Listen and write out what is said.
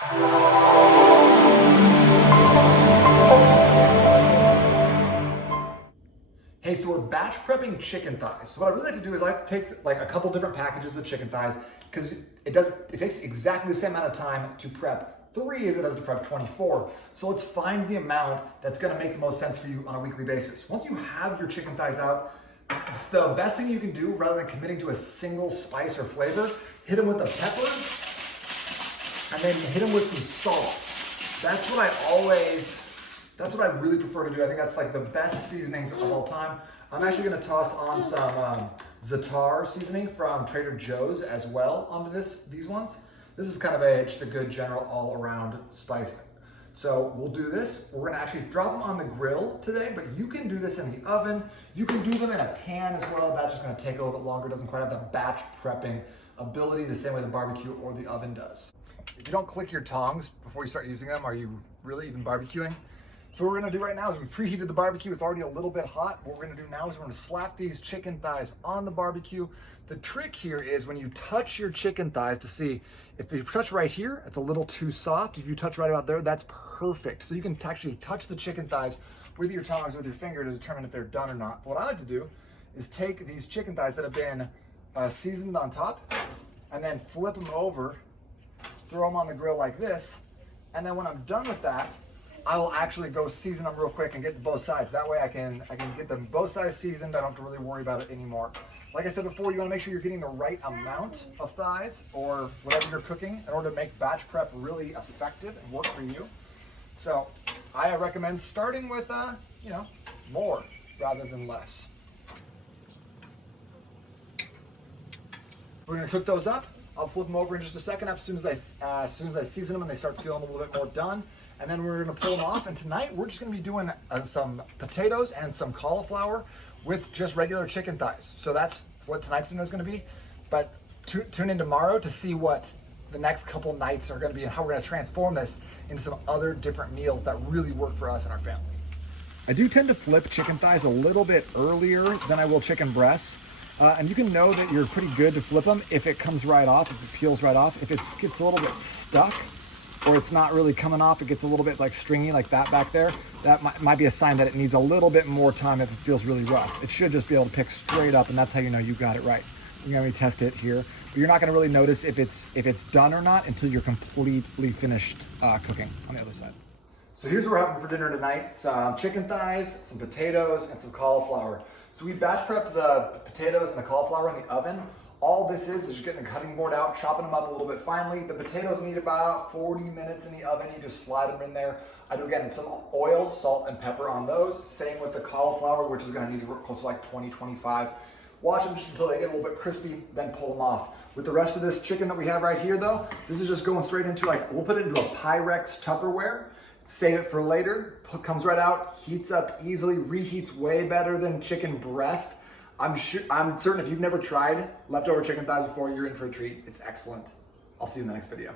Hey, so we're batch prepping chicken thighs. So what I really like to do is I like to take like a couple different packages of chicken thighs because it takes exactly the same amount of time to prep 3 as it does to prep 24. So let's find the amount that's gonna make the most sense for you on a weekly basis. Once you have your chicken thighs out, it's the best thing you can do rather than committing to a single spice or flavor. Hit them with a pepper and then hit them with some salt. That's what I really prefer to do. I think that's like the best seasonings of all time. I'm actually gonna toss on some za'atar seasoning from Trader Joe's as well onto these ones. This is kind of just a good general all around spice. So we'll do this. We're gonna actually drop them on the grill today, but you can do this in the oven. You can do them in a pan as well. That's just gonna take a little bit longer. It doesn't quite have the batch prepping ability the same way the barbecue or the oven does. If you don't click your tongs before you start using them, are you really even barbecuing? So what we're gonna do right now is we preheated the barbecue. It's already a little bit hot. What we're gonna do now is we're gonna slap these chicken thighs on the barbecue. The trick here is when you touch your chicken thighs to see, if you touch right here, it's a little too soft. If you touch right about there, that's perfect. So you can actually touch the chicken thighs with your tongs, with your finger to determine if they're done or not. What I like to do is take these chicken thighs that have been seasoned on top and then flip them over, throw them on the grill like this. And then when I'm done with that, I will actually go season them real quick and get both sides. That way I can get them both sides seasoned. I don't have to really worry about it anymore. Like I said before, you want to make sure you're getting the right amount of thighs or whatever you're cooking in order to make batch prep really effective and work for you. So I recommend starting with more rather than less. We're gonna cook those up. I'll flip them over in just a second as soon as I season them and they start feeling a little bit more done. And then we're gonna pull them off. And tonight we're just gonna be doing some potatoes and some cauliflower with just regular chicken thighs. So that's what tonight's dinner is gonna be. But tune in tomorrow to see what the next couple nights are gonna be and how we're gonna transform this into some other different meals that really work for us and our family. I do tend to flip chicken thighs a little bit earlier than I will chicken breasts. And you can know that you're pretty good to flip them if it comes right off, if it peels right off. If it gets a little bit stuck or it's not really coming off, it gets a little bit like stringy like that back there, that might be a sign that it needs a little bit more time if it feels really rough. It should just be able to pick straight up, and that's how you know you got it right. You're gonna test it here, but you're not gonna really notice if it's done or not until you're completely finished cooking on the other side. So here's what we're having for dinner tonight. Some chicken thighs, some potatoes, and some cauliflower. So we batch prepped the potatoes and the cauliflower in the oven. All this is just getting the cutting board out, chopping them up a little bit finely. The potatoes need about 40 minutes in the oven. You just slide them in there. I do, again, some oil, salt, and pepper on those. Same with the cauliflower, which is gonna need close to like 20, 25. Watch them just until they get a little bit crispy, then pull them off. With the rest of this chicken that we have right here though, this is just going straight into we'll put it into a Pyrex Tupperware. Save it for later, comes right out, heats up easily, reheats way better than chicken breast. I'm certain if you've never tried leftover chicken thighs before, you're in for a treat. It's excellent. I'll see you in the next video.